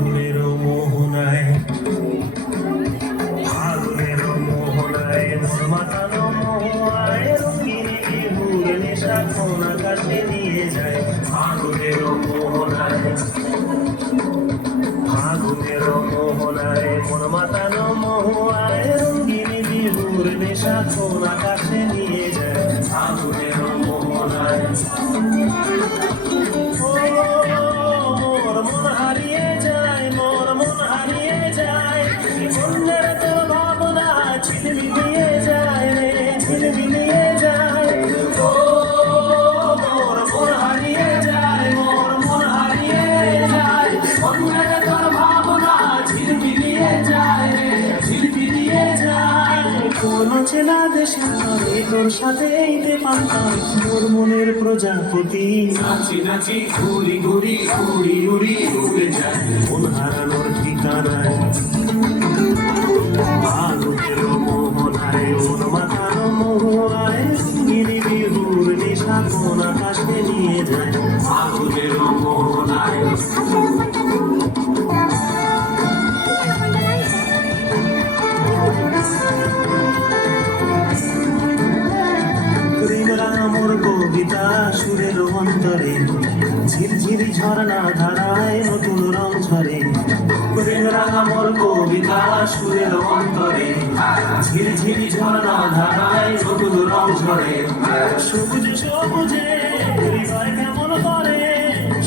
ফাগুনের মোহনায় মাতানো মোহায় রঙিন বিহুর নেশা কোন আকাশে নিয়ে যায় ফাগুনের মোহনায় মন মাতানো মোহায় রঙিন বিহুর নেশা কোন আকাশে নিয়ে যায় ফাগুনের মোহনায় মোর মন হারিয়ে যায় মোর মন হারিয়ে যায় মনের তোর ভাবনা ঝিলমিলিয়ে যায় রে ঝিলমিলিয়ে যায় ও মোর মন হারিয়ে যায় মোর মন হারিয়ে যায় মনের তোর ভাবনা ঝিলমিলিয়ে যায় রে ঝিলমিলিয়ে যায় কোন চেনা দেশে তোর সাথে এইতে পান্তাম তোর মনের প্রজাপতি নাচি নাচি ঘুরি ঘুরি উড়ি উড়ি উড়ে যায় মন হারানোর ঠিকানায় ফাগুনের মোহনায় মন মাতানো মোহনায় গিরি বিহুর নেশা কোন আকাশে নিয়ে যায় ফাগুনের মোহনায় মোর কবিতা সুরের অন্তরে ঝিরঝিরি ঝর্ণা ধারায় নতুন রং ঝরে মোর কবিতা সুরের অন্তরে ঝিরঝিরি ঝর্ণা ধারায় নতুন রং ঝরে সবুজ সবুজে হৃদয় কেমন করে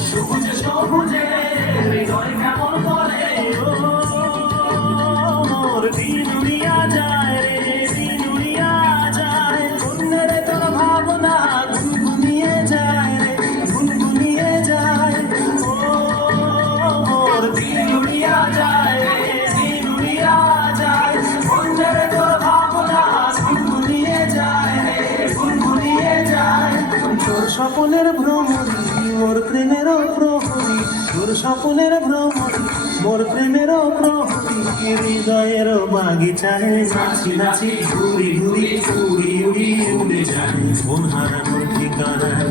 সবুজ সবুজে হৃদয় কেমন করে ও মোর দিন উড়িয়া যায় রে দিন উড়িয়া যায় মনের তোর ভাবনা গুনগুনিয়ে যায় রে গুনগুনিয়ে যায় ও মোর দিন উড়িয়া যায় রে দিন উড়িয়া যায় মনের তোর ভাবনা গুনগুনিয়ে যায় রে গুনগুনিয়ে যায় তোর স্বপ্নের ভ্রমণী মোর প্রেমের প্রহরী তোর স্বপ্নের ভ্রমণী মোর প্রেমের প্রহরী হৃদয়ের বাগিচায় নাচি নাচি ঘুরি ঘুরি উড়ি উড়ি উড়ে যায় মন হারানোর ঠিকানায়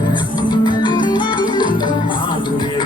ফাগুনের